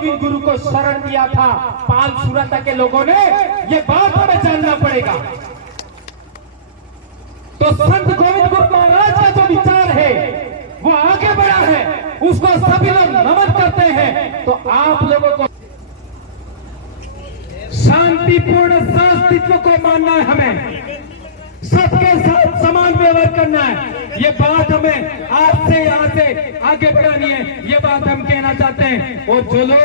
गोविंद गुरु को शरण दिया था पाल सुरता के लोगों ने, ये बात हमें जानना पड़ेगा। तो संत गोविंद गुरु महाराज का जो विचार है वो आगे बढ़ा है, उसको सभी लोग नमन करते हैं। तो आप लोगों को शांतिपूर्ण सहअस्तित्व को मानना है, हमें सबके साथ समान व्यवहार करना है। ये बात हमें आज से यहाँ से आगे बढ़ानी है, ये बात हम कहना चाहते हैं। और जो लोग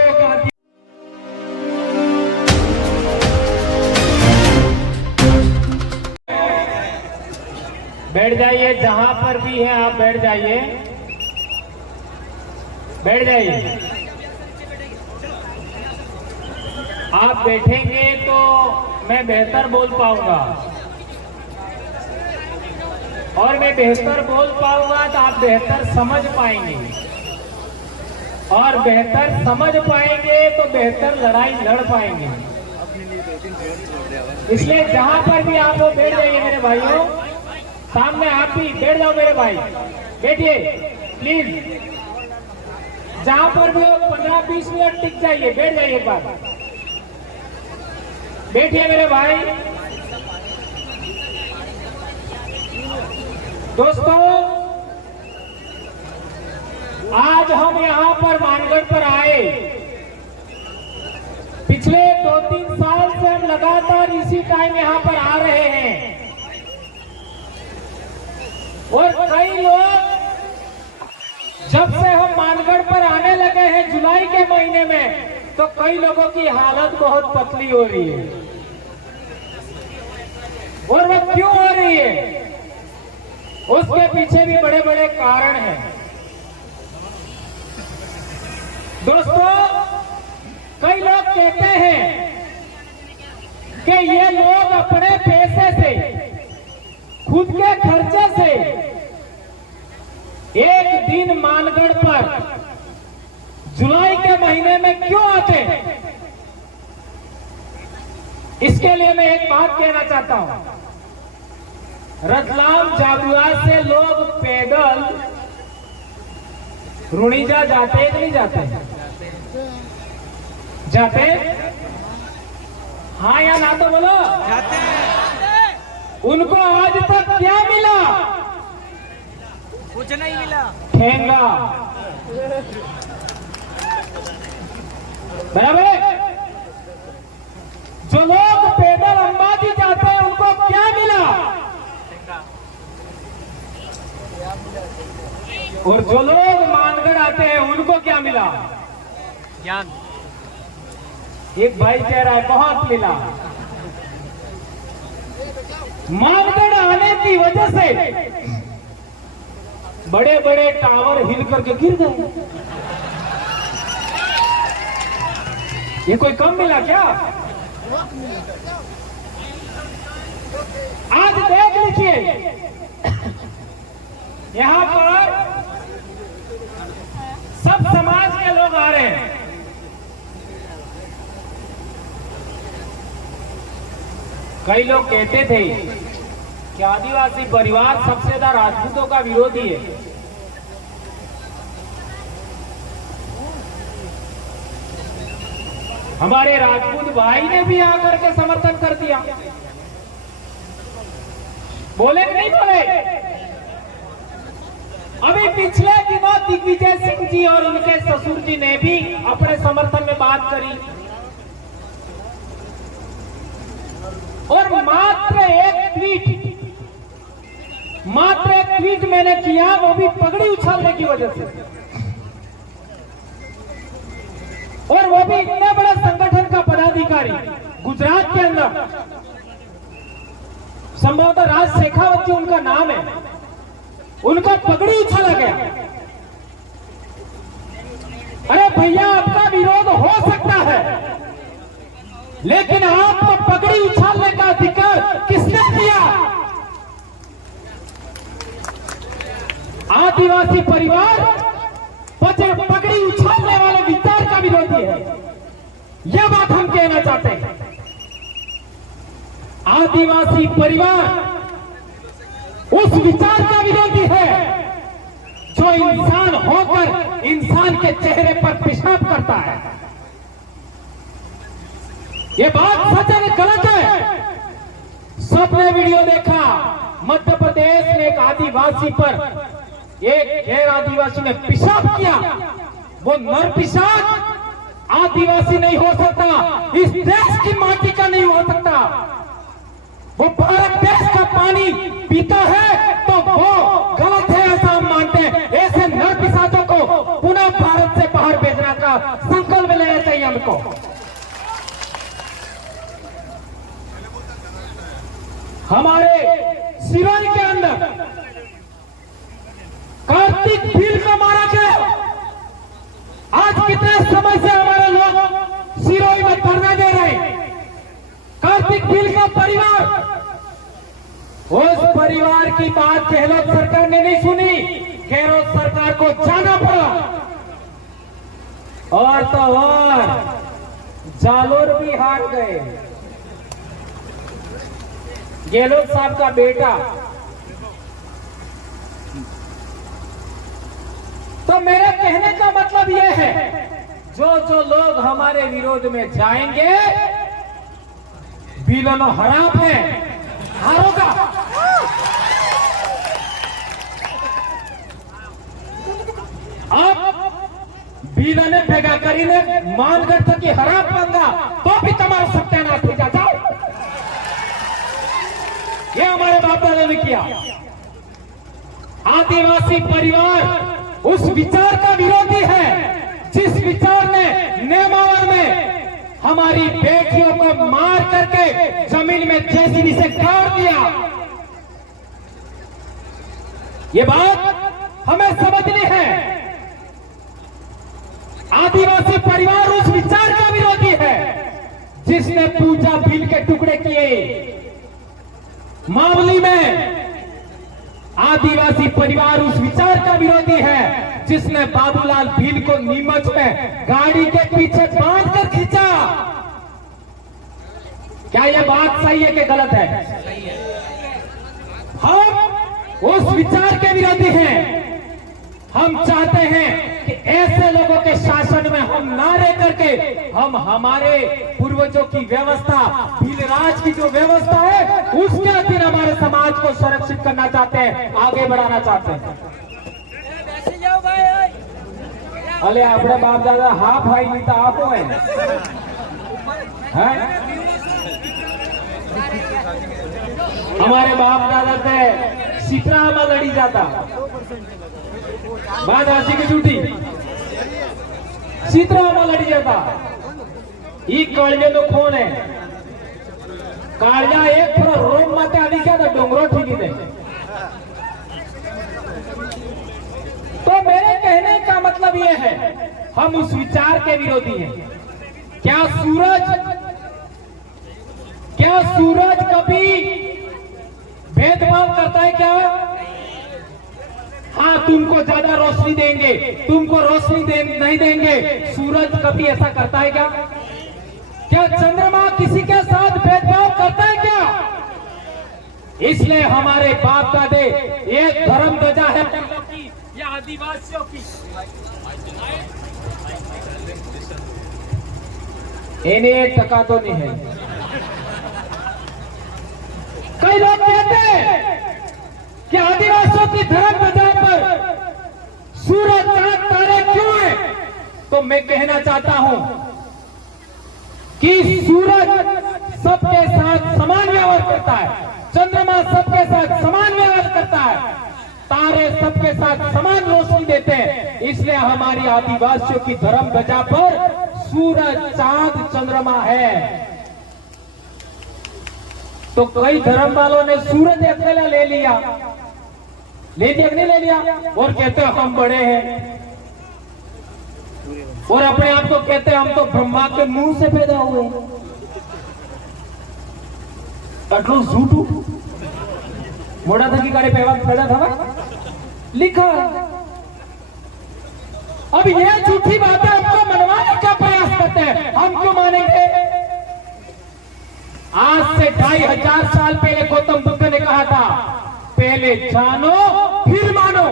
बैठ जाइए, जहां पर भी है आप बैठ जाइए, बैठ जाइए। आप बैठेंगे तो मैं बेहतर बोल पाऊंगा, और मैं बेहतर बोल पाऊंगा तो आप बेहतर समझ पाएंगे, और बेहतर समझ पाएंगे तो बेहतर लड़ाई लड़ पाएंगे। इसलिए जहां पर भी आप वो बैठ जाइए मेरे भाइयों, सामने आप भी बैठ जाओ मेरे भाई, बैठिए प्लीज। जहां पर भी 15-20 मिनट टिक जाइए, बैठ जाइए एक बार, बैठिए मेरे भाई। दोस्तों, आज हम यहां पर मानगढ़ पर आए, पिछले 2-3 साल से हम लगातार इसी टाइम यहां पर आ रहे हैं, और कई लोग जब से हम मानगढ़ पर आने लगे हैं जुलाई के महीने में, तो कई लोगों की हालत बहुत पतली हो रही है। और वो क्यों हो रही है, उसके पीछे भी बड़े बड़े कारण हैं। दोस्तों, कई लोग कहते हैं कि ये लोग अपने पैसे से, खुद के खर्चे से एक दिन मानगढ़ पर जुलाई के महीने में क्यों आते हैं। इसके लिए मैं एक बात कहना चाहता हूं। रतलाम जाबुआ से लोग पैदल रुणीजा जाते हैं कि नहीं जाते? जाते? हाँ या ना तो बोलो। जाते हैं। उनको आज तक क्या मिला? कुछ नहीं मिला। ठेंगा। बराबर। जो लोग पैदल अंबाजी जाते हैं उनको क्या मिला? और जो लोग मानगढ़ आते हैं उनको क्या मिला? ज्ञान। एक भाई कह रहा है बहुत मिला। मानगढ़ आने की वजह से बड़े बड़े टावर हिल करके गिर गए। ये कोई कम मिला क्या? आज देख लीजिए, यहां पर सब समाज के लोग आ रहे हैं। कई लोग कहते थे कि आदिवासी परिवार सबसे ज्यादा राजपूतों का विरोधी है। हमारे राजपूत भाई ने भी आकर के समर्थन कर दिया। बोले कि नहीं बोले? अभी पिछले दिनों दिग्विजय सिंह जी और उनके ससुर जी ने भी अपने समर्थन में बात करी, और मात्र एक ट्वीट मैंने किया, वो भी पगड़ी उछालने की वजह से, और वो भी इतने बड़े संगठन का पदाधिकारी गुजरात के अंदर, संभवतः राज शेखावत जी उनका नाम है, उनका पगड़ी उछाला गया। अरे भैया, आपका विरोध हो सकता है, लेकिन आपको पगड़ी उछालने का अधिकार किसने दिया? आदिवासी परिवार पगड़ी उछालने वाले विचार का विरोधी है, यह बात हम कहना चाहते हैं। आदिवासी परिवार उस विचार का विरोधी है जो इंसान होकर इंसान के चेहरे पर पेशाब करता है। ये बात सच है कि गलत है? सबने वीडियो देखा, मध्य प्रदेश में एक आदिवासी पर एक गैर आदिवासी ने पेशाब किया। वो नर पेशाब आदिवासी नहीं हो सकता, इस देश की माटी का नहीं हो सकता। वो भारत देश का पानी पीता है तो वो गलत है, ऐसा हम मानते हैं। ऐसे नर पेशाबों को पुनः भारत से बाहर भेजना का संकल्प लेना चाहिए हमको। हमारे सिरोही के अंदर कार्तिक भील को मारा गया। आज कितने समय से हमारे लोग सिरोही में धरना दे रहे हैं। कार्तिक भील का परिवार, उस परिवार की बात गहलोत सरकार ने नहीं सुनी। गहलोत सरकार को जाना पड़ा। और तो और जालोर भी हार गए। गहलोत साहब का बेटा। तो मेरे कहने का मतलब यह है, जो लोग हमारे विरोध में जाएंगे, विलनो हराम है, हारोगा। अब विलने भेगा करीने मान कर तो कि हराम बंगा तो भी तुम्हारा सत्यानाश हो जाता। ये हमारे बाप दादा ने किया। आदिवासी परिवार उस विचार का विरोधी है जिस विचार ने नेमावर में हमारी बेटियों को मार करके जमीन में जेसीबी से गाड़ दिया। ये बात हमें समझनी है। आदिवासी परिवार उस विचार का विरोधी है जिसने पूजा भील के टुकड़े किए। मामली में आदिवासी परिवार उस विचार का विरोधी है जिसने बाबूलाल भील को नीमच में गाड़ी के पीछे बांध कर खींचा। क्या यह बात सही है कि गलत है? हम उस विचार के विरोधी हैं। हम चाहते हैं कि ऐसे लोगों के शासन में हम ना रह करके हम हमारे पूर्वजों की व्यवस्था, भीलराज की जो व्यवस्था है उसके अधीन हमारे समाज को सुरक्षित करना चाहते हैं, आगे बढ़ाना चाहते हैं। अरे अपने बाप दादा हाँ भाई नहीं तो आप हैं। हमारे बाप दादा से सितरा में लड़ी जाता, बात राशि की झूठी सितरा में लड़ी जाता। ये काळजे लोग कौन है? काळजा एक थोड़ा रोम माते आदि क्या था, डोंगरो ठीक है। तो मेरे कहने का मतलब यह है, हम उस विचार के विरोधी हैं। क्या सूरज कभी भेदभाव करता है क्या? हाँ, तुमको ज्यादा रोशनी देंगे, तुमको रोशनी नहीं देंगे। सूरज कभी ऐसा करता है क्या? क्या चंद्रमा किसी के साथ भेदभाव करता है क्या? इसलिए हमारे बाप दादे ये धर्म ध्वजा है या आदिवासियों की, इन्हें टका तो नहीं है। कई लोग कहते हैं कि आदिवासियों की धर्म ध्वजा पर सूरज चांद तारे क्यों है? तो मैं कहना चाहता हूं कि सूरज सबके साथ समान व्यवहार करता है, चंद्रमा सबके साथ समान व्यवहार करता है, तारे सबके साथ समान रोशनी देते हैं। इसलिए हमारी आदिवासियों की धर्म ध्वजा पर सूरज चांद चंद्रमा है। तो कई धर्म वालों ने सूरज अकेला ले लिया कि नहीं ले लिया, और कहते हैं हम बड़े हैं, और अपने आप को कहते हैं हम तो ब्रह्मा के मुंह से पैदा हुए। अटलो झूठू मोड़ा था कि गाड़ी पैदा था लिखा। अब यह झूठी बातें हमको मनवाने का प्रयास करते हैं, हम क्यों मानेंगे? आज से 2500 साल पहले गौतम बुद्ध ने कहा था, पहले जानो फिर मानो,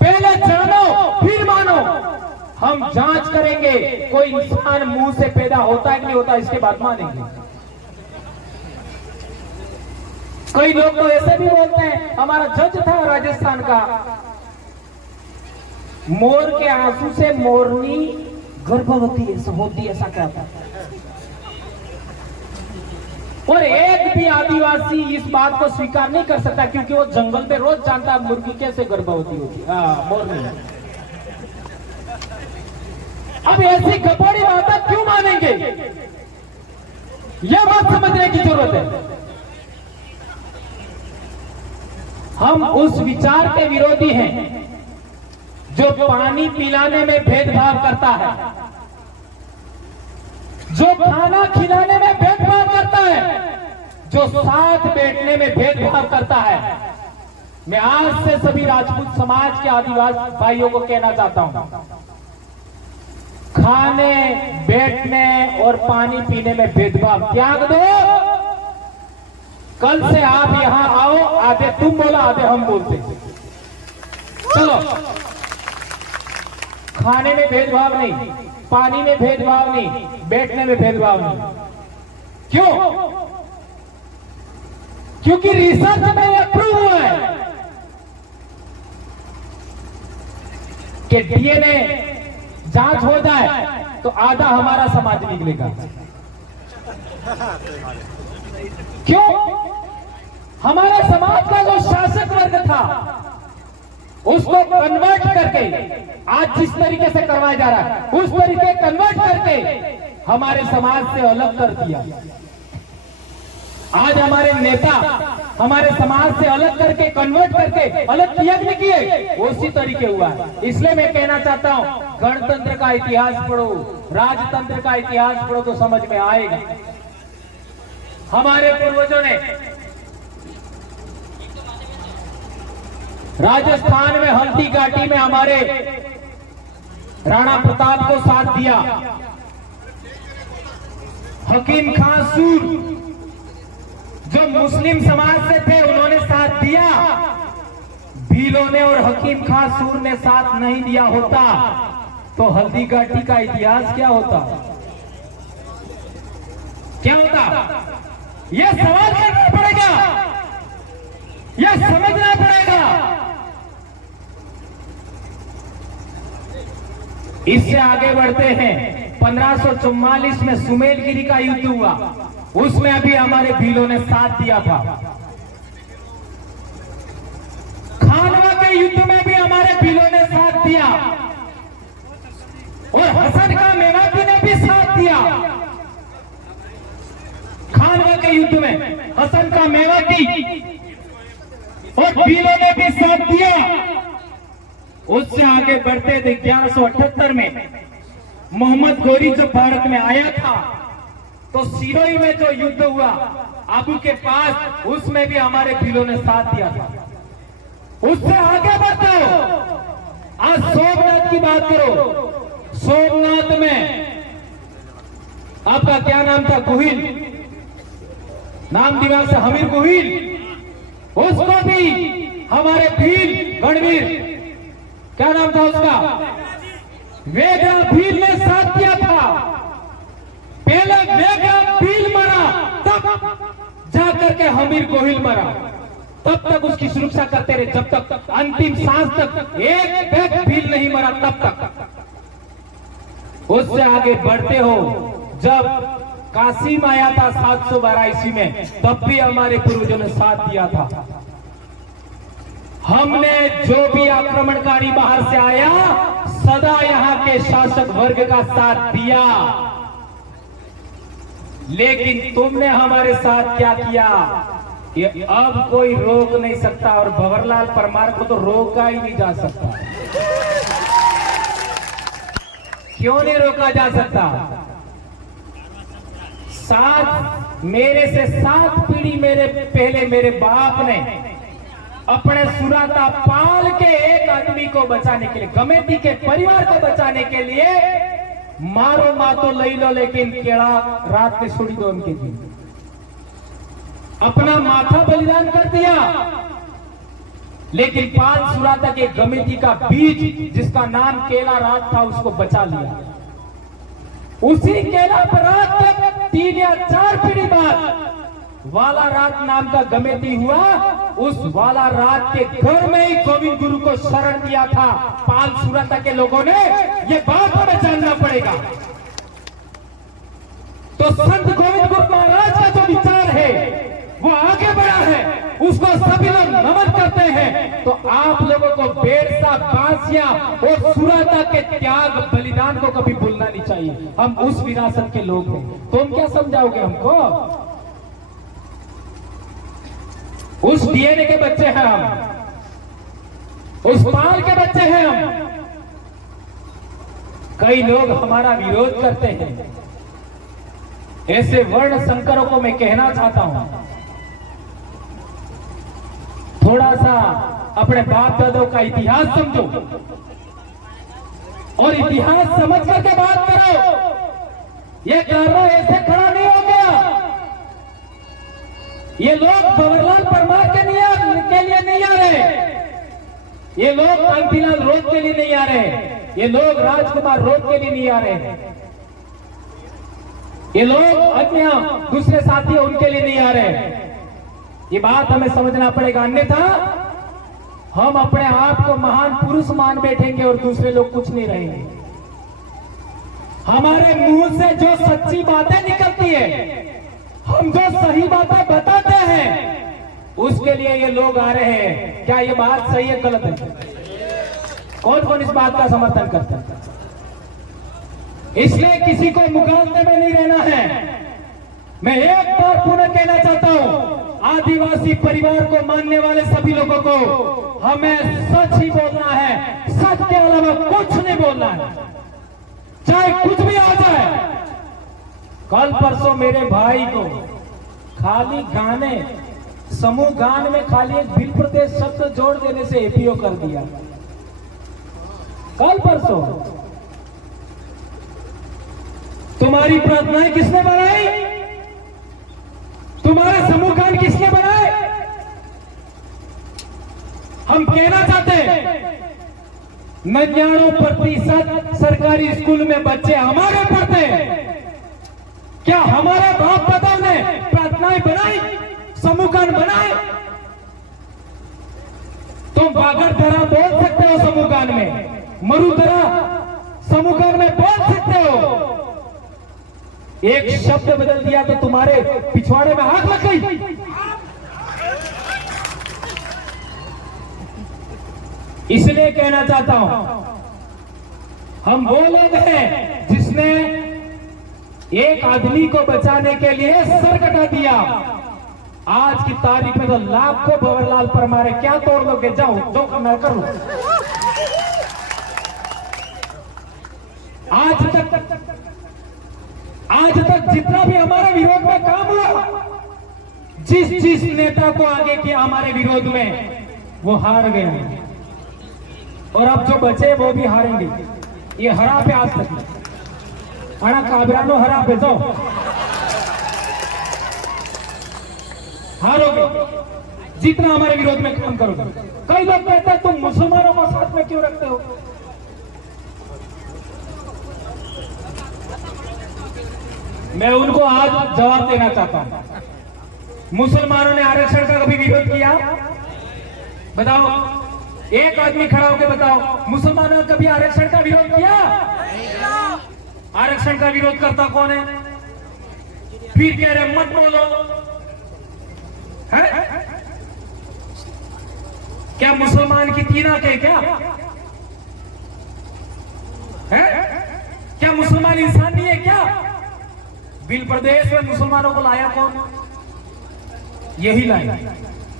पहले जानो फिर मानो। हम जांच करेंगे कोई इंसान मुंह से पैदा होता है कि नहीं होता, इसके बाद मानेंगे। कई लोग तो ऐसे भी बोलते हैं, हमारा जज था राजस्थान का, मोर के आंसू से मोरनी गर्भवती होती, ऐसा कहता है। और एक भी आदिवासी इस बात को स्वीकार नहीं कर सकता, क्योंकि वो जंगल में रोज जानता है मुर्गी कैसे गर्भवती होती है, मोरनी। अब ऐसी कपोड़ी बात क्यों मानेंगे, यह बात समझने की जरूरत है। हम उस विचार के विरोधी हैं जो पानी पिलाने में भेदभाव करता है, जो खाना खिलाने में भेदभाव करता है, जो साथ बैठने में भेदभाव करता है। मैं आज से सभी राजपूत समाज के आदिवासी भाइयों को कहना चाहता हूं, खाने, बैठने और पानी पीने में भेदभाव त्याग दो। कल से आप यहां आओ, आधे तुम बोला आधे हम बोलते, चलो। खाने में भेदभाव नहीं, पानी में भेदभाव नहीं, बैठने में भेदभाव नहीं। क्यों? क्योंकि रिसर्च में यह प्रूव हुआ है कि डीएनए जांच हो जाए तो आधा हमारा समाज निकलेगा। क्यों? हमारा समाज का जो शासक वर्ग था उसको कन्वर्ट करके, आज जिस तरीके से करवाया जा रहा है उस तरीके कन्वर्ट करके हमारे समाज से अलग कर दिया। आज हमारे नेता हमारे समाज से अलग करके, कन्वर्ट करके अलग किया नहीं किए, उसी तरीके हुआ है। इसलिए मैं कहना चाहता हूं, गणतंत्र का इतिहास पढ़ो, राजतंत्र का इतिहास पढ़ो तो समझ में आएगा। हमारे पूर्वजों ने राजस्थान में हल्दी घाटी में हमारे राणा प्रताप को साथ दिया। हकीम खां सूर जो मुस्लिम समाज से थे उन्होंने साथ दिया। भीलों ने और हकीम खां सूर ने साथ नहीं दिया होता तो हल्दी घाटी का इतिहास क्या होता, क्या होता? यह सवाल करना पड़ेगा, यह समझना पड़ेगा। इससे आगे बढ़ते हैं, 1544 में सुमेलगिरी का युद्ध हुआ, उसमें अभी हमारे भीलों ने साथ दिया था। खानवा के युद्ध में भी हमारे भीलों ने साथ दिया और हसन का मेवाती ने भी साथ दिया। खानवा के युद्ध में हसन का मेवाती और भीलों ने भी साथ दिया। उससे आगे बढ़ते थे 1178 में मोहम्मद गोरी जो भारत में आया था तो सिरोही में जो युद्ध हुआ आबू के पास, उसमें भी हमारे भीलों ने साथ दिया था। उससे आगे बढ़ते हो, आज सोमनाथ की बात करो। सोमनाथ में आपका क्या नाम था? गोहिल, नाम दिमाग से हमीर गोहिल, उसको भी हमारे भील गणवीर, क्या नाम था उसका? वेगा भील ने साथ दिया था। पहले वेगा भील मरा, तब जाकर के हमीर गोहिल मरा। तब तक उसकी सुरक्षा करते रहे जब तक अंतिम सांस तक एक वेगा भील नहीं मरा, तब तक। उससे आगे बढ़ते हो, जब कासिम आया था 712 ईस्वी में, तब भी हमारे पूर्वजों ने साथ दिया था। हमने जो भी आक्रमणकारी बाहर से आया सदा यहां के शासक वर्ग का साथ दिया। लेकिन तुमने हमारे साथ क्या किया ये अब कोई रोक नहीं सकता, और भंवरलाल परमार को तो रोका ही नहीं जा सकता। क्यों नहीं रोका जा सकता? मेरे से 7 पीढ़ी मेरे पहले मेरे बाप ने अपने सुराता पाल के एक आदमी को बचाने के लिए, गमेती के परिवार को बचाने के लिए, मारो मातो लई लो लेकिन केड़ा रात में छोड़ी दो उनके जी, अपना माथा बलिदान कर दिया। लेकिन पालसुरा तक एक गमेती का बीज जिसका नाम केला रात था उसको बचा लिया। उसी केला रात तक 3 या 4 पीढ़ी बाद वाला रात नाम का गमेती हुआ। उस वाला रात के घर में ही गोविंद गुरु को शरण दिया था पालसुरा तक के लोगों ने। ये बात हमें जानना पड़ेगा। तो संत गोविंद गुरु महाराज का जो विचार है वो आगे बढ़ा है, उसको सभी लोग नमन करते हैं। तो आप लोगों को बेरसा, बांसिया और सुराता के त्याग बलिदान को कभी भूलना नहीं चाहिए। हम उस विरासत के लोग हैं। तुम क्या समझाओगे हमको? उस डीएनए के बच्चे हैं हम, उस पाल के बच्चे हैं हम। कई लोग हमारा विरोध करते हैं। ऐसे वर्ण संकरों को मैं कहना चाहता हूं, थोड़ा सा अपने बाप दादों का इतिहास समझो और इतिहास समझ करके बात करो। ये कार्य ऐसे खड़ा नहीं हो गया। ये लोग भंवरलाल परमार के लिए नहीं आ रहे। ये लोग कांतिलाल रोध के लिए नहीं आ रहे। ये लोग राजकुमार रोध के लिए नहीं आ रहे। ये लोग अन्य दूसरे साथी उनके लिए नहीं आ रहे। ये बात हमें समझना पड़ेगा, अन्यथा हम अपने आप को महान पुरुष मान बैठेंगे और दूसरे लोग कुछ नहीं रहेंगे। हमारे मुंह से जो सच्ची बातें निकलती है, हम जो सही बातें बताते हैं, उसके लिए ये लोग आ रहे हैं। क्या ये बात सही है गलत है? कौन कौन इस बात का समर्थन करता है? इसलिए किसी को मुकाबले में नहीं रहना है। मैं एक बार पुनः कहना चाहता हूं, आदिवासी परिवार को मानने वाले सभी लोगों को हमें सच ही बोलना है। सच के अलावा कुछ नहीं बोलना है, चाहे कुछ भी आ जाए। कल परसों मेरे भाई को खाली गाने, समूह गान में खाली एक भिल प्रदेश शब्द जोड़ देने से एपीओ कर दिया। कल परसों तुम्हारी प्रार्थनाएं किसने बनाई? तुम्हारे समूह गान किसने बनाए? हम कहना चाहते हैं 99% सरकारी स्कूल में बच्चे हमारे पढ़ते हैं। क्या हमारे बाप दादा ने प्रार्थनाएं बनाई, समूह गान बनाए? तुम बागर तरह बोल सकते हो समूह गान में, मरु तरह समूह गान में बोल सकते हो। एक शब्द बदल दिया तो तुम्हारे पिछवाड़े में आग लग गई। इसलिए कहना चाहता हूं, हम वो लोग हैं जिसने एक आदमी को बचाने के लिए सर कटा दिया। आज की तारीख में तो लाखों भंवरलाल परमार क्या तोड़ लोगे? जाओ जो करना करो। आज तक जितना भी हमारे विरोध में काम हुआ, जिस नेता को आगे किया हमारे विरोध में, वो हार गए और अब जो बचे वो भी हारेंगे। ये हरा पे आज तक अड़ा काबरानो हरा पे जाओ, हारोगे जितना हमारे विरोध में काम करोगे। कई लोग कहते हैं तुम मुसलमानों को साथ में क्यों रखते हो? मैं उनको आज जवाब देना चाहता हूं। मुसलमानों ने आरक्षण का कभी विरोध किया? बताओ, एक आदमी खड़ा होकर बताओ, मुसलमानों ने कभी आरक्षण का विरोध किया? आरक्षण का विरोध करता कौन है? फिर कह रहे मत बोलो है? क्या मुसलमान की तीन आंखें है क्या? है? क्या मुसलमान इंसान नहीं है क्या? बिल प्रदेश में मुसलमानों को लाया कौन? यही लाए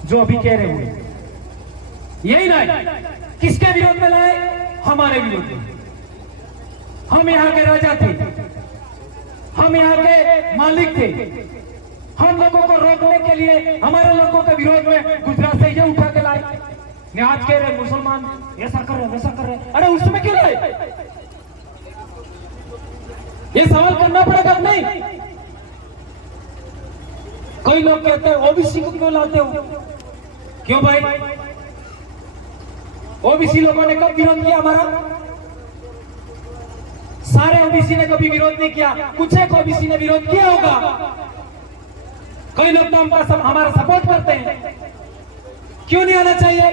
जो अभी कह रहे हुए, यही लाए। किसके विरोध में लाए? हमारे विरोध में। हम यहाँ के राजा थे, हम यहाँ के मालिक थे। हम लोगों को रोकने के लिए हमारे लोगों के विरोध में गुजरात से ये उठा के लाए। आज कह रहे मुसलमान ऐसा कर रहे वैसा कर रहे, अरे उसमें क्यों लाए? ये सवाल करना पड़ेगा नहीं? कई लोग कहते हैं ओबीसी को क्यों लाते हो? क्यों भाई? ओबीसी लोगों ने कब विरोध किया हमारा? सारे ओबीसी ने कभी विरोध नहीं किया, कुछ एक ओबीसी ने विरोध किया होगा। कई लोग तो हमारा सपोर्ट करते हैं। क्यों नहीं आना चाहिए?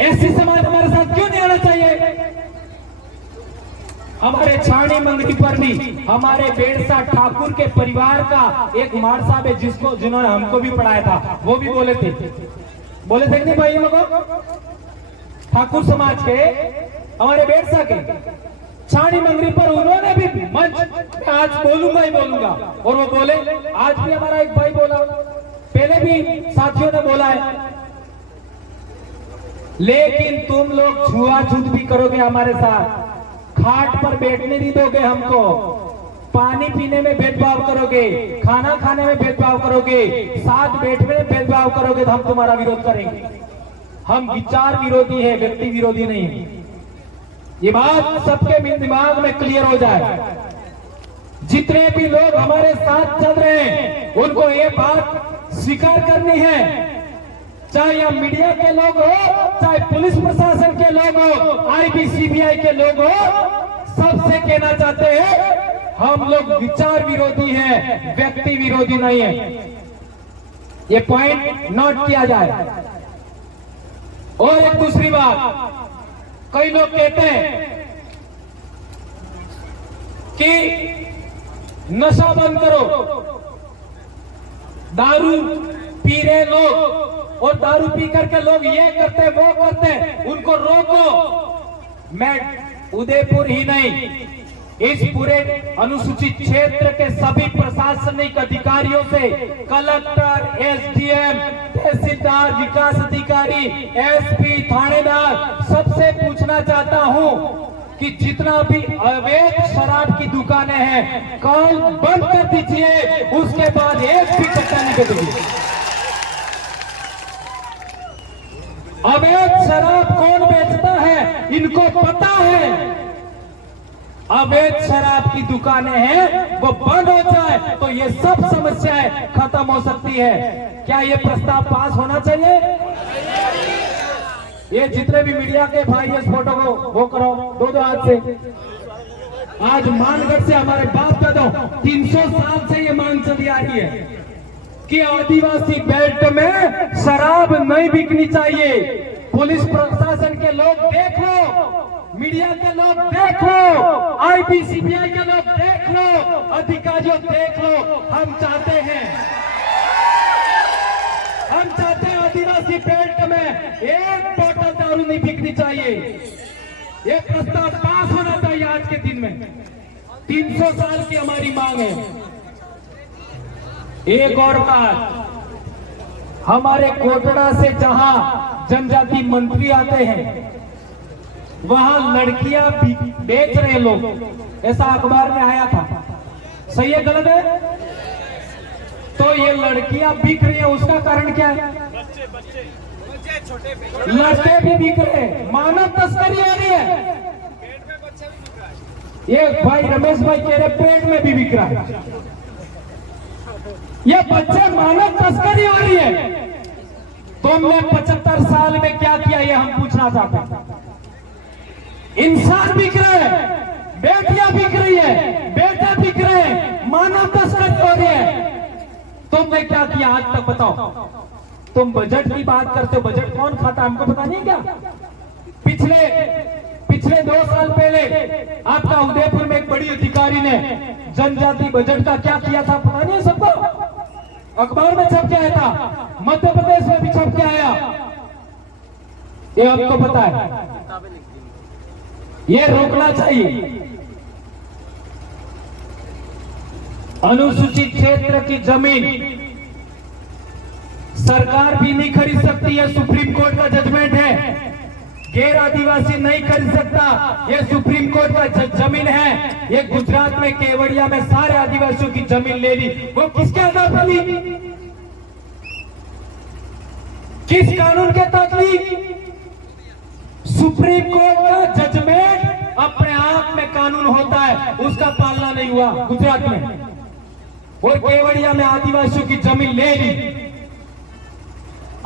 एससी समाज हमारे साथ क्यों नहीं आना चाहिए? हमारे छाणी मंगरी पर भी हमारे बेड़सा ठाकुर के परिवार का एक मार साहब है जिन्होंने हमको भी पढ़ाया था, वो भी बोले थे कि नहीं भाई लोगों, ठाकुर समाज के हमारे बेड़सा के छाणी मंगरी पर उन्होंने भी मंच में आज बोलूंगा ही बोलूंगा, और वो बोले। आज भी हमारा एक भाई बोला, पहले भी साथियों ने बोला है, लेकिन तुम लोग छुआछूत भी करोगे हमारे साथ, खाट पर बैठने नहीं दोगे हमको, पानी पीने में भेदभाव करोगे, खाना खाने में भेदभाव करोगे, साथ बैठने में भेदभाव करोगे, तो हम तुम्हारा विरोध करेंगे। हम विचार विरोधी है, व्यक्ति विरोधी नहीं है। ये बात सबके दिमाग में क्लियर हो जाए। जितने भी लोग हमारे साथ चल रहे हैं उनको ये बात स्वीकार करनी है, चाहे यह मीडिया के लोग हो, चाहे पुलिस प्रशासन के लोग हो, आईबी सीबीआई के लोग हो, सबसे कहना चाहते हैं हम लोग विचार विरोधी हैं, व्यक्ति विरोधी नहीं है। ये पॉइंट नोट किया जाए। और एक दूसरी बात, कई लोग कहते हैं कि नशा बंद करो, दारू पी रहे लोग और दारू पी करके लोग ये करते वो करते, उनको रोको। मैं उदयपुर ही नहीं, इस पूरे अनुसूचित क्षेत्र के सभी प्रशासनिक अधिकारियों से, कलेक्टर, एसडीएम, तहसीलदार, विकास अधिकारी, एसपी, थानेदार, सबसे पूछना चाहता हूं कि जितना भी अवैध शराब की दुकानें हैं कल बंद कर दीजिए, उसके बाद एक भी कट्टा नहीं करेगी। अवैध शराब कौन बेचता है इनको पता है। अवैध शराब की दुकानें हैं, वो बंद हो जाए तो ये सब समस्याएं खत्म हो सकती है। क्या ये प्रस्ताव पास होना चाहिए? ये जितने भी मीडिया के भाई इस फोटो को वो करो दो हाथ से। आज मानगढ़ से हमारे बाप दादा 300 साल से ये मांग चली आ रही है कि आदिवासी बेल्ट में शराब नहीं बिकनी चाहिए। पुलिस प्रशासन के लोग देख लो, मीडिया के लोग देख लो, आईपीसीबीआई के लोग देख लो, अधिकारियों देख लो। हम चाहते हैं आदिवासी बेल्ट में एक बोतल दारू नहीं बिकनी चाहिए। ये प्रस्ताव पास होना चाहिए आज के दिन में। 300 साल की हमारी मांग है। एक और बात, हमारे कोटड़ा से जहां जनजाति मंत्री आते हैं वहां लड़कियां बेच रहे लोग, ऐसा अखबार में आया था। सही है गलत है? तो ये लड़कियां बिक रही है, उसका कारण क्या है? लड़के भी बिक रहे हैं, मानव तस्करी हो रही है। ये भाई रमेश भाई कह रहे पेट में भी बिक रहा है। ये बच्चे मानव तस्करी हो रही है। तुमने 75 साल में क्या किया ये हम पूछना चाहते हैं। इंसान बिक रहे हैं, बेटियां बिक रही है, बेटे बिक रहे हैं, मानव तस्करी हो रही है। तुमने क्या किया आज तक बताओ? तुम बजट की बात करते हो, बजट कौन खाता हमको पता नहीं क्या? पिछले 2 साल पहले आपका उदयपुर में एक बड़ी अधिकारी ने जनजाति बजट का क्या किया था पता नहीं है सबको? अखबार में छप के आया था, मध्य प्रदेश में भी छप के आया, ये आपको पता है। ये रोकना चाहिए। अनुसूचित क्षेत्र की जमीन सरकार भी नहीं खरीद सकती है, सुप्रीम कोर्ट का जजमेंट है। गैर आदिवासी नहीं खरीद सकता, ये सुप्रीम कोर्ट का जमीन है। ये गुजरात में केवड़िया में सारे आदिवासियों की जमीन ले ली, वो किसके आधार पर ली? किस कानून के तहत ली? सुप्रीम कोर्ट का जजमेंट अपने आप में कानून होता है, उसका पालना नहीं हुआ गुजरात में, और केवड़िया में आदिवासियों की जमीन ले ली।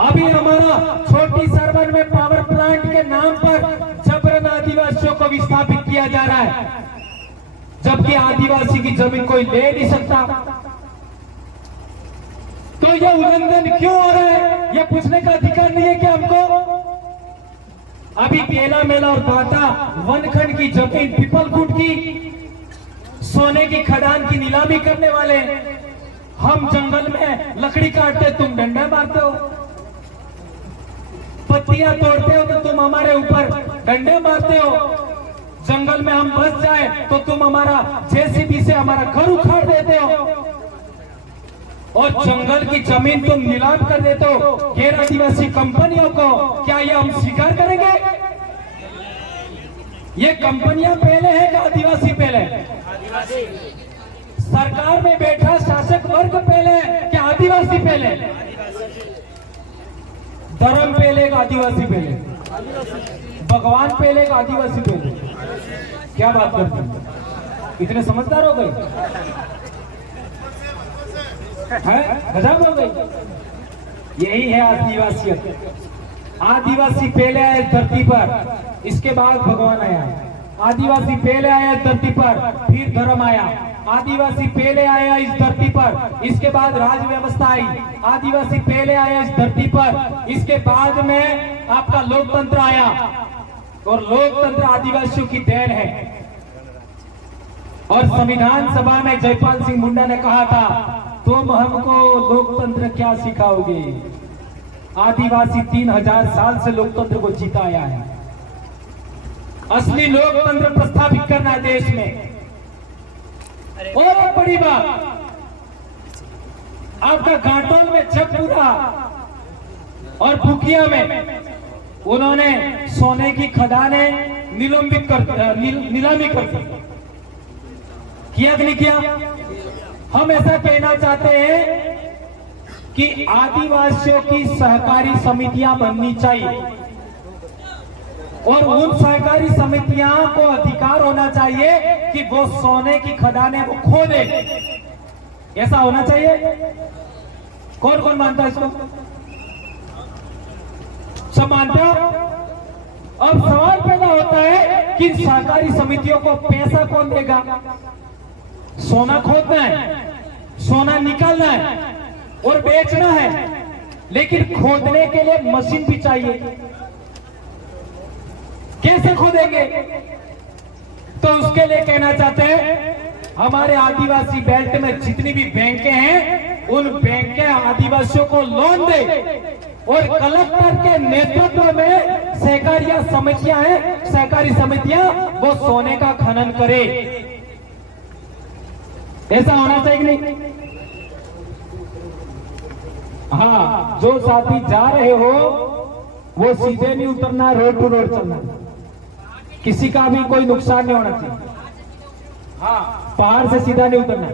अभी हमारा छोटी सरवन में पावर प्लांट के नाम पर जबरन आदिवासियों को विस्थापित किया जा रहा है, जबकि आदिवासी की जमीन कोई ले नहीं सकता। तो यह उल्लंघन क्यों हो रहा है, यह पूछने का अधिकार नहीं है कि हमको? अभी केला मेला और बाटा वनखंड की जमीन पीपलकुट की सोने की खदान की नीलामी करने वाले। हम जंगल में लकड़ी काटते, तुम डंडा मारते हो, पत्तियां तोड़ते हो तो तुम हमारे ऊपर डंडे मारते हो, जंगल में हम बस जाए तो तुम हमारा जेसीबी से हमारा घर उखाड़ देते हो, और जंगल की जमीन तुम नीलाम कर देते हो गैर आदिवासी कंपनियों को। क्या ये हम स्वीकार करेंगे? ये कंपनियां पहले है कि आदिवासी पहले? सरकार में बैठा शासक वर्ग पहले कि आदिवासी पहले? धर्म पहले का आदिवासी पहले? भगवान पहले का आदिवासी पहले? क्या बात करते हैं, इतने समझदार हो गए हैं? गजब हो गई। यही है आदिवासियत। आदिवासी पहले आए धरती पर, इसके बाद भगवान आया। आदिवासी पहले आया धरती पर, फिर धर्म आया। आदिवासी पहले आया इस धरती पर, इसके बाद राज व्यवस्था आई। आदिवासी पहले आया इस धरती पर, इसके बाद में आपका लोकतंत्र आया, और लोकतंत्र आदिवासियों की देन है। और संविधान सभा में जयपाल सिंह मुंडा ने कहा था, तुम हमको लोकतंत्र क्या सिखाओगे? आदिवासी 3000 साल से लोकतंत्र को जीता आया है। असली लोकतंत्र प्रस्थापित करना है देश में। और एक बड़ी बात, आपका घाटोल में जगपुरा और भुकिया में उन्होंने सोने की खदानें निलंबित कर नीलामी कर दी। किया कि नहीं किया? हम ऐसा कहना चाहते हैं कि आदिवासियों की सहकारी समितियां बननी चाहिए, और उन सहकारी समितियां को अधिकार होना चाहिए कि वो सोने की खदानें वो खोदे। ऐसा होना चाहिए। कौन कौन मानता है इसको? सब मानते हो? अब सवाल पैदा होता है कि सहकारी समितियों को पैसा कौन देगा? सोना खोदना है, सोना निकालना है और बेचना है, लेकिन खोदने के लिए मशीन भी चाहिए। कैसे खोदेंगे? तो उसके लिए कहना चाहते हैं, हमारे आदिवासी बेल्ट में जितनी भी बैंकें हैं, उन बैंक के आदिवासियों को लोन दे, और कलेक्टर के नेतृत्व में सहकारिया समितियां हैं, सहकारी समितियां वो सोने का खनन करे। ऐसा होना चाहिए कि नहीं? हाँ, जो साथी जा रहे हो वो सीधे नहीं उतरना, रोड टू रोड चलना, किसी का भी कोई नुकसान नहीं होना चाहिए। हाँ, पहाड़ से सीधा नहीं उतरना।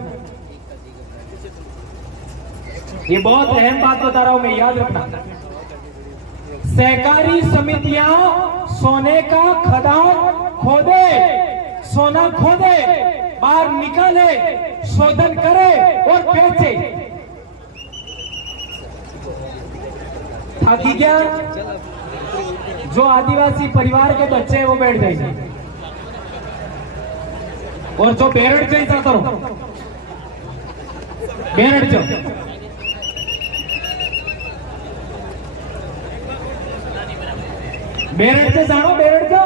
ये बहुत अहम बात बता रहा हूं मैं, याद रखना। सहकारी समितियां सोने का खदान खोदे, सोना खोदे, बाहर निकाले, शोधन करे और बेचे। था कि क्या? जो आदिवासी परिवार के बच्चे हैं वो बैठ जाएंगे, और जो बेरड़ जैसा करो, बेरड़ जो बेरड़ से जानो, बेरड़ जो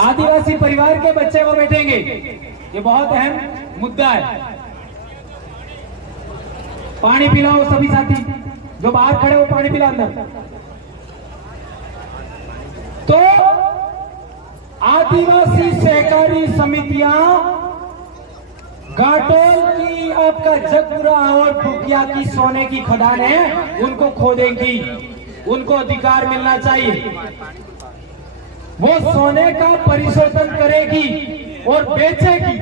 आदिवासी परिवार के बच्चे वो बैठेंगे। ये बहुत अहम मुद्दा है। पानी पिलाओ सभी साथी, जो बाहर खड़े हो पानी पिला अंदर। तो आदिवासी सहकारी समितियां घाटोल की, आपका जगपुरा और भुकिया की सोने की खदान है, उनको खोदेंगी, उनको अधिकार मिलना चाहिए। वो सोने का परिशोधन करेगी और बेचेगी,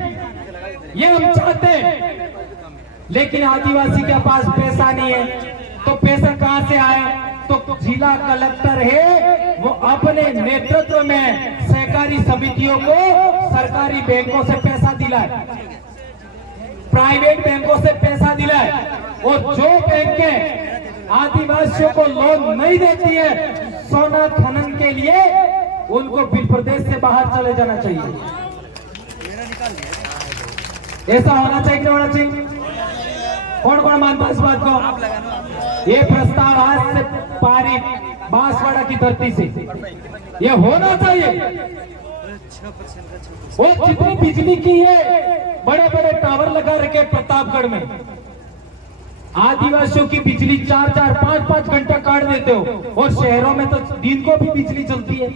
ये हम चाहते हैं। लेकिन आदिवासी के पास पैसा नहीं है, तो पैसा कहां से आया? तो जिला कलेक्टर है, वो अपने नेतृत्व में सहकारी समितियों को सरकारी बैंकों से पैसा दिलाए। प्राइवेट बैंकों से पैसा दिलाए, और जो बैंकें आदिवासियों को लोन नहीं देती है सोना खनन के लिए, उनको बिल प्रदेश से बाहर चले जाना चाहिए। ऐसा होना चाहिए कि नहीं होना चाहिए? कौन कौन मानता है इस बात को? ये प्रस्ताव आज से पारित बांसवाड़ा की धरती से ये होना चाहिए। वो जितनी बिजली की है, बड़े बड़े टावर लगा रखे प्रतापगढ़ में, आदिवासियों की बिजली 4-4, 5-5 घंटा काट देते हो, और शहरों में तो दिन को भी बिजली चलती है।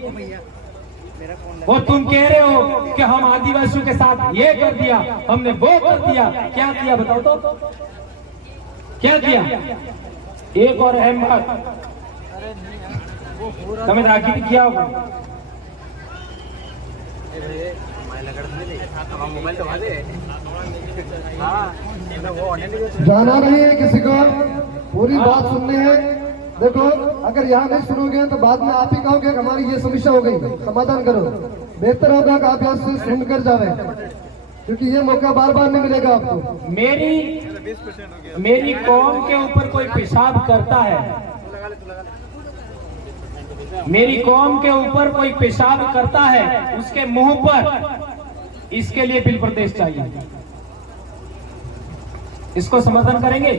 और तुम कह रहे हो कि हम आदिवासियों के साथ ये कर दिया, हमने वो कर दिया। क्या किया बताओ तो, क्या किया? एक और अहम बात, तुम्हें राखी किया होगा, जाना नहीं है किसी को, पूरी बात सुननी है। देखो, अगर यहाँ नहीं सुनोगे तो बाद में आप ही कहोगे कि हमारी ये समस्या हो गई, समाधान करो। बेहतर होगा कि आप यहाँ से सुनकर जावे, क्योंकि ये मौका बार बार नहीं मिलेगा आपको। मेरी कौम के ऊपर कोई पेशाब करता है, मेरी कौम के ऊपर कोई पेशाब करता है, उसके मुंह पर इसके लिए बिल प्रदेश चाहिए। इसको समर्थन करेंगे?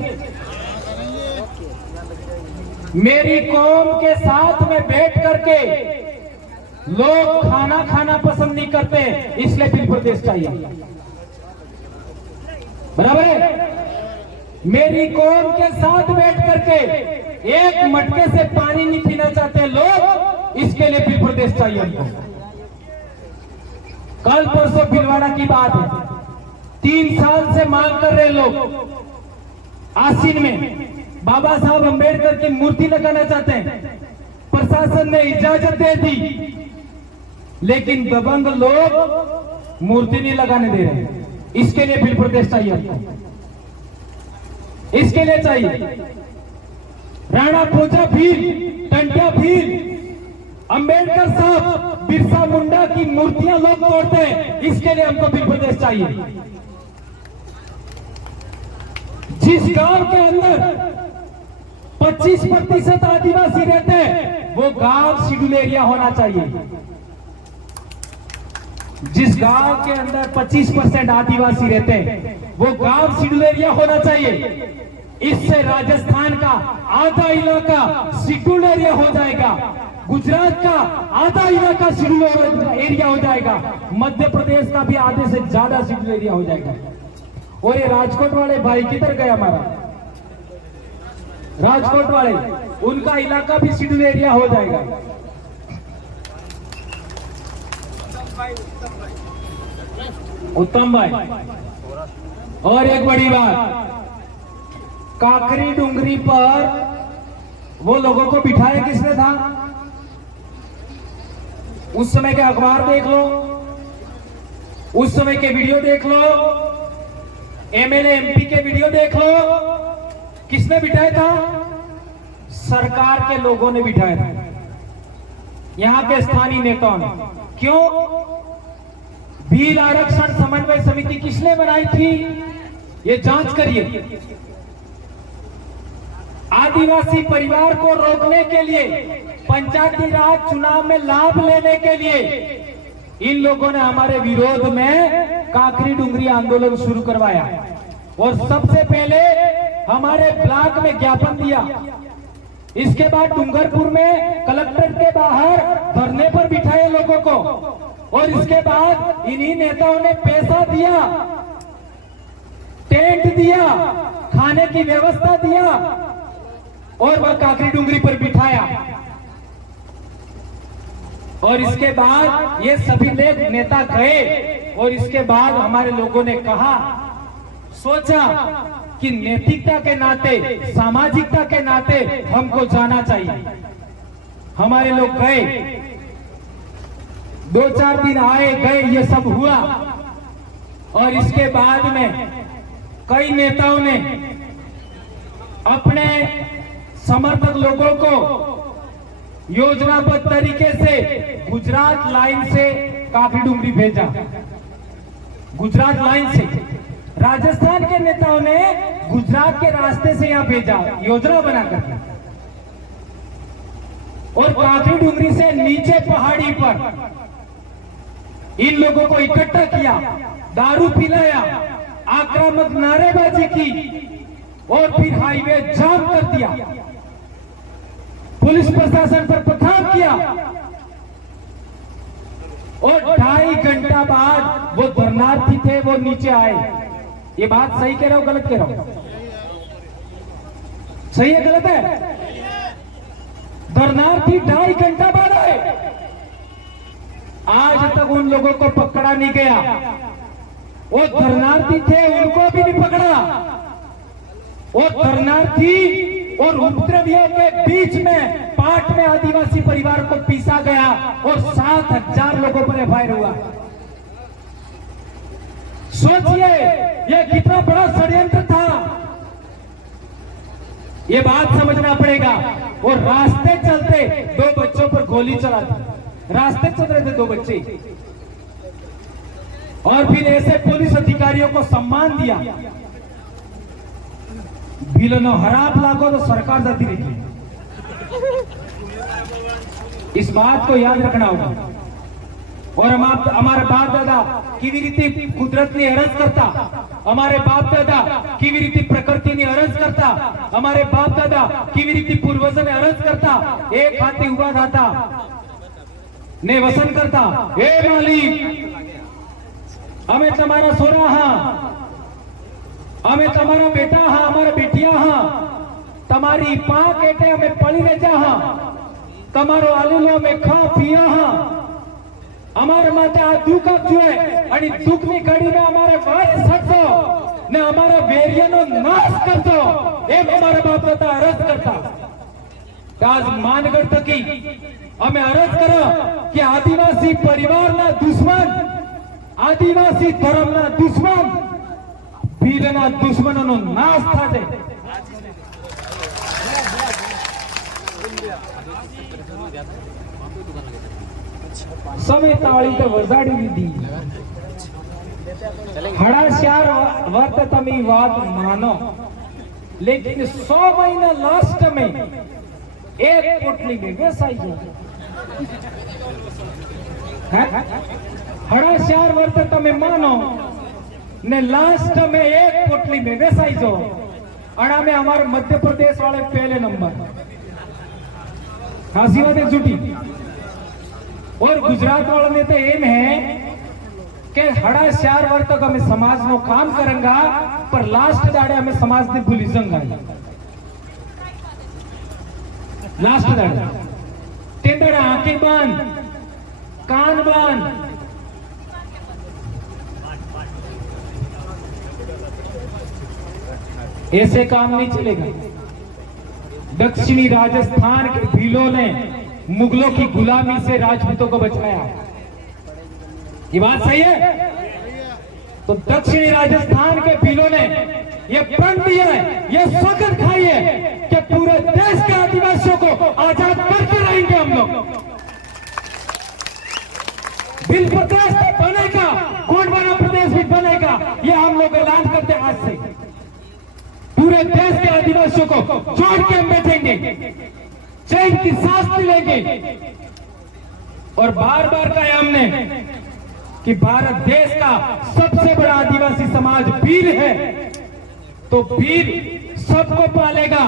मेरी कौम के साथ में बैठ करके लोग खाना खाना पसंद नहीं करते, इसलिए बिल प्रदेश चाहिए। बराबर है? मेरी कौम के साथ बैठ करके एक मटके से पानी नहीं पीना चाहते लोग, इसके लिए बिल प्रदेश चाहिए उनको। कल परसों भीलवाड़ा की बात है, 3 साल से मांग कर रहे लोग, आसीन में बाबा साहब अंबेडकर की मूर्ति लगाना चाहते हैं, प्रशासन ने इजाजत दे दी, लेकिन दबंग लोग मूर्ति नहीं लगाने दे रहे। इसके लिए बिल प्रदेश चाहिए, इसके लिए चाहिए। राणा भोजा भील, टंटिया भील, अंबेडकर साहब, बिरसा मुंडा की मूर्तियां लोग तोड़ते हैं, इसके लिए हमको बिल प्रदेश चाहिए। जिस गांव के अंदर 25% आदिवासी रहते हैं, वो गांव शेड्यूल एरिया होना चाहिए। जिस गांव के अंदर 25% आदिवासी रहते हैं, वो गांव शेड्यूल एरिया होना चाहिए। इससे राजस्थान का आधा इलाका शेड्यूल एरिया हो जाएगा, गुजरात का आधा इलाका शेड्यूल एरिया हो जाएगा, मध्य प्रदेश का भी आधे से ज्यादा शेड्यूल एरिया हो जाएगा। और ये राजकोट वाले भाई किधर गए हमारा? राजकोट वाले, उनका इलाका भी शेड्यूल एरिया हो जाएगा। उत्तम भाई, और एक बड़ी बात, काकरी डुंगरी पर वो लोगों को बिठाया किसने था? उस समय के अखबार देख लो, उस समय के वीडियो देख लो, एमएलए एमपी के वीडियो देख लो, किसने बिठाया था? सरकार के लोगों ने बिठाया था, यहां के स्थानीय नेताओं ने। क्यों? भील आरक्षण समन्वय समिति किसने बनाई थी? ये जांच करिए। आदिवासी परिवार को रोकने के लिए, पंचायती राज चुनाव में लाभ लेने के लिए इन लोगों ने हमारे विरोध में काकरी डुंगरी आंदोलन शुरू करवाया, और सबसे पहले हमारे ब्लॉक में ज्ञापन दिया। इसके बाद डूंगरपुर में कलेक्टर के बाहर धरने पर बिठाए लोगों को, और इसके बाद इन्हीं नेताओं ने पैसा दिया, टेंट दिया, खाने की व्यवस्था दिया, और वह काकरी डुंगरी पर बिठाया। और इसके बाद ये सभी लोग नेता गए, और इसके बाद हमारे लोगों ने कहा, सोचा कि नैतिकता के नाते, सामाजिकता के नाते हमको जाना चाहिए। हमारे लोग गए, 2-4 दिन आए गए, ये सब हुआ। और इसके बाद में कई नेताओं ने अपने समर्थक लोगों को योजनाबद्ध तरीके से गुजरात लाइन से काकरी डुंगरी भेजा, गुजरात लाइन से। राजस्थान के नेताओं ने गुजरात के रास्ते से यहाँ भेजा योजना बनाकर, और कांकरी डूंगरी से नीचे पहाड़ी पर इन लोगों को इकट्ठा किया, दारू पिलाया, आक्रामक नारेबाजी की और फिर हाईवे जाम कर दिया, पुलिस प्रशासन पर पथराव किया। और 2.5 घंटा बाद वो धरनार्थी थे वो नीचे आए। ये बात सही कह रहा हूं गलत कह रहा हूं? सही है गलत है? धरनार्थी 2.5 घंटा बाद आए। आज तक उन लोगों को पकड़ा नहीं गया। वो धरनार्थी थे उनको भी नहीं पकड़ा। वो धरनार्थी और उपद्रवियों के बीच में पाट में आदिवासी परिवार को पीसा गया और 7,000 लोगों पर एफआईआर हुआ। सोचिए ये कितना बड़ा षड्यंत्र था। ये बात समझना पड़ेगा। और रास्ते चलते 2 बच्चों पर गोली चला दी। रास्ते चल रहे थे 2 बच्चे, और फिर ऐसे पुलिस अधिकारियों को सम्मान दिया। बिलों हराब लागो तो सरकार जाती रही। इस बात को याद रखना होगा। और हमारे बाप दादा કેવી રીતે કુદરતની અરજ કરતા, અમારે બાપ દાદા કેવી રીતે પ્રકૃતિની અરજ કરતા, અમારે બાપ દાદા કેવી રીતે પૂર્વજોને અરજ કરતા, એક હાથે ઉભા થતા ને વસન કરતા, હે માલિક અમે તમારા સોરા હા, અમે તમારા બેટા હા, અમારા બેટિયા હા, તમારી પાંખ હેઠે અમે પડી રહેજા હા, તમારો આલુલો અમે ખા પીયા હા, અમારા માટે આ દુઃખ આપજો અને દુઃખની ઘડીમાં અમારે વાસ સડતો ને અમારા વેરિયાનો નાશ કરતો, એમ અમારા બાપ દાદા અરજ કરતા। આજ માનગઢ થકી અમે અરજ કરો કે આદિવાસી પરિવારના દુશ્મન, આદિવાસી ધર્મના દુશ્મન, ભીલના દુશ્મનોનો નાશ થાય। समय ताળી तो वजाड़ी दीदी। हड़ाश्यार वर्त तमी बात मानो, लेकिन 100 महीना लास्ट में एक पोटली में बेसाई जो हड़ाश्यार वर्त तमे मानो ने लास्ट में एक पोटली में बेसाई जो। अड़ा में हमारे मध्य प्रदेश वाले पहले नंबर, खासी बात एक झूठी। और गुजरात वालों ने तो एम है कि हड़ा 4 वर्ष तक हमें समाज नो काम करेंगा, पर लास्ट दाड़े हमें समाज ने भूली जंगा। लास्ट दाड़े तेंदड़ा आंखें बंद, कान बंद, ऐसे काम नहीं चलेगा। दक्षिणी राजस्थान के भीलों ने मुगलों की गुलामी से राजपूतों को बचाया। ये बात सही है? तो दक्षिणी राजस्थान के भीलों ने ये प्रण लिया है, ये सौगंध खाई है कि पूरे देश के आदिवासियों को आजाद करके रहेंगे हम लोग। भील प्रदेश बनेगा, गोंडवाना प्रदेश भी बनेगा, ये हम लोग ऐलान करते हैं आज से। पूरे देश के आदिवासियों को जोड़ के हम बैठेंगे, चैन की सांस लेंगे। और बार बार कहा हमने कि भारत देश का सबसे बड़ा आदिवासी समाज भील है, तो भील सबको पालेगा,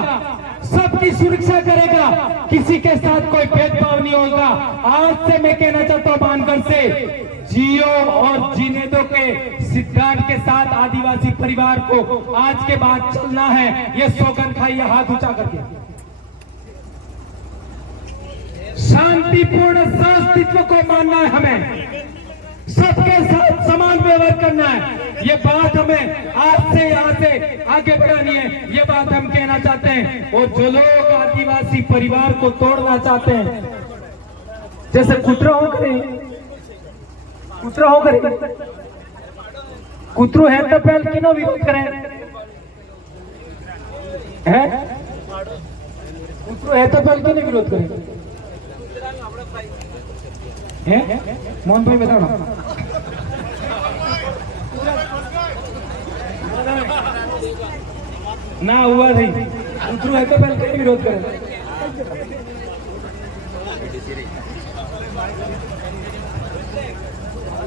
सबकी सुरक्षा करेगा, किसी के साथ कोई भेदभाव नहीं होगा। आज से मैं कहना चाहता हूं मानगढ़ से, जियो और जीने दो के सिद्धांत के साथ आदिवासी परिवार को आज के बाद चलना है। ये सौगंध खाइए हाथ ऊंचा करके। शांतिपूर्ण अस्तित्व को मानना है हमें, सबके साथ समान व्यवहार करना है। ये बात हमें आज से यहाँ से आगे बढ़ानी है, ये बात हम कहना चाहते हैं। और जो लोग आदिवासी परिवार को तोड़ना चाहते हैं, जैसे कुतरा हो गए, कुतरा हो गए, कुतरू है तो पहले किनो विरोध करें, है कुतरू है तो पहले किनो विरोध करें, है मोहन भाई बताओ ना। ना हुआ नहीं दूसरों है तो पहले कहीं विरोध करें।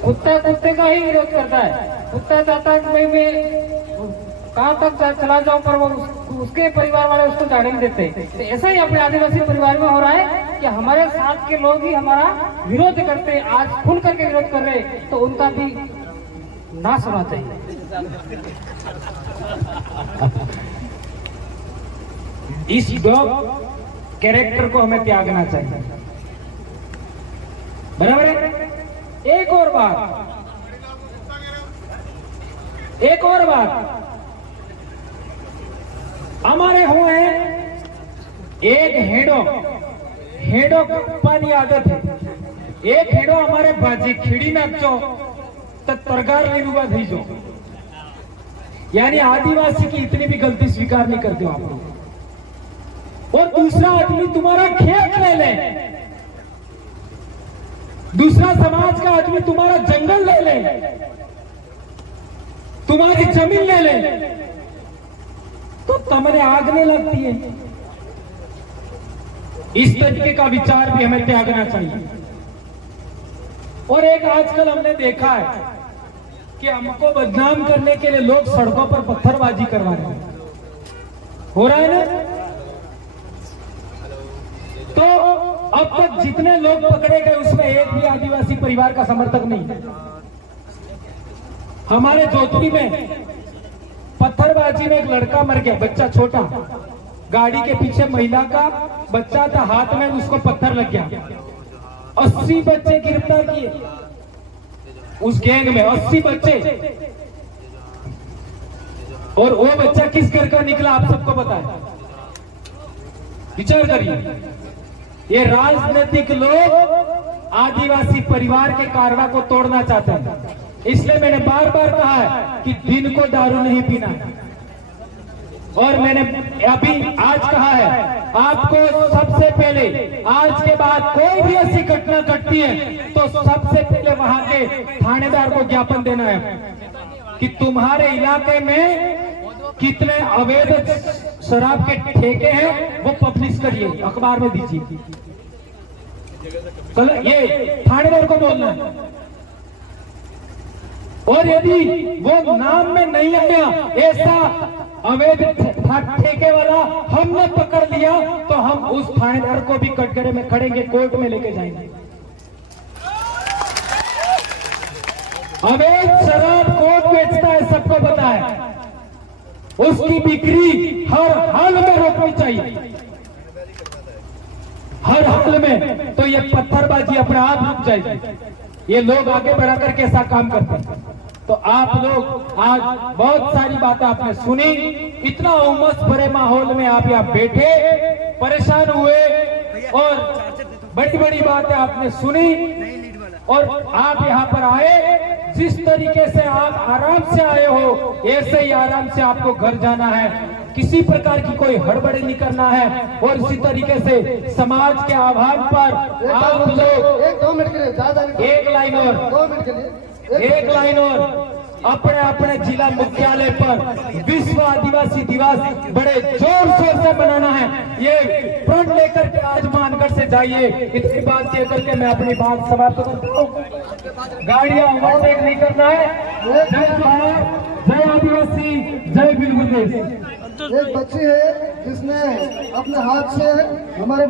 कुत्ता कुत्ते का ही विरोध करता है। कुत्ता चाहता है कि भाई मैं कहाँ तक चला जाऊं, पर वो उसके परिवार वाले उसको जाने नहीं देते। तो ऐसा ही अपने आदिवासी परिवार में हो रहा है कि हमारे साथ के लोग ही हमारा विरोध करते, आज खुल करके विरोध कर रहे, तो उनका भी नाश होना चाहिए। इस डॉग कैरेक्टर को हमें त्यागना चाहिए, बराबर है। एक और बात हमारे हुए एक हेडो पानी आदत है। एक हेडो हमारे बाजी खिड़ी नाचो तो तरगार लेनुगा भेजो, यानी आदिवासी की इतनी भी गलती स्वीकार नहीं करते हो आप लोग। और दूसरा आदमी तुम्हारा खेत ले ले, दूसरा समाज का आदमी तुम्हारा जंगल ले ले, तुम्हारी जमीन ले ले, तो तमने आग नहीं लगती है। इस तरीके का विचार भी हमें त्यागना चाहिए। और एक आजकल हमने देखा है कि हमको बदनाम करने के लिए लोग सड़कों पर पत्थरबाजी करवा रहे हैं, हो रहा है ना। तो अब तक जितने लोग पकड़े गए उसमें एक भी आदिवासी परिवार का समर्थक नहीं है। हमारे जोधपुर में पत्थरबाजी में एक लड़का मर गया, बच्चा छोटा, गाड़ी के पीछे महिला का बच्चा था, हाथ में उसको पत्थर लग गया। 80 बच्चे गिरफ्तार किए उस गैंग में, 80 बच्चे। और वो बच्चा किस घर का निकला आप सबको पता है, विचार करिए। ये राजनीतिक लोग आदिवासी परिवार के कारवा को तोड़ना चाहते हैं। इसलिए मैंने बार बार कहा है कि दिन को दारू नहीं पीना है। और मैंने अभी आज कहा है, आपको सबसे पहले आज के बाद कोई भी ऐसी घटना घटती है तो सबसे पहले वहां के थानेदार को ज्ञापन देना है कि तुम्हारे इलाके में कितने अवैध शराब के ठेके हैं वो पब्लिश करिए, अखबार में दीजिए। कल ये थानेदार को बोलना है। और यदि वो नाम में नहीं आया ऐसा अवैध ठेके वाला हमने पकड़ लिया तो हम उस थानेदार को भी कटघरे में खड़ेंगे, कोर्ट में लेके जाएंगे। अवैध शराब कोर्ट बेचता है, सबको पता है। उसकी बिक्री हर हाल में रोकनी चाहिए, हर हाल में। तो ये पत्थरबाजी अपने आप रुक जाएगी। ये लोग आगे बढ़ाकर कैसा काम करते हैं। तो आप लोग आज बहुत सारी बातें आपने सुनी, इतना उमस भरे माहौल में आप यहाँ बैठे, परेशान हुए और बड़ी बड़ी बातें आपने सुनी और आप यहाँ पर आए। जिस तरीके से आप आराम से आए हो ऐसे ही आराम से आपको घर जाना है, किसी प्रकार की कोई हड़बड़ी नहीं करना है। और इसी तरीके से समाज के आह्वान पर आप लोग 1-2 मिनट के लिए ज्यादा नहीं, एक लाइन और 2 मिनट के लिए, एक लाइन और अपने अपने जिला मुख्यालय पर विश्व आदिवासी दिवस बड़े जोर शोर से मनाना है। ये फ्रंट लेकर के आज मानगढ़ से जाइए। इतनी बात कह करके मैं अपनी बात समाप्त करता हूँ। गाड़ियां ओवरटेक नहीं करना है। जय भारत, जय आदिवासी, जय बिलगुदेश। एक बच्ची है जिसने अपने हाथ से हमारे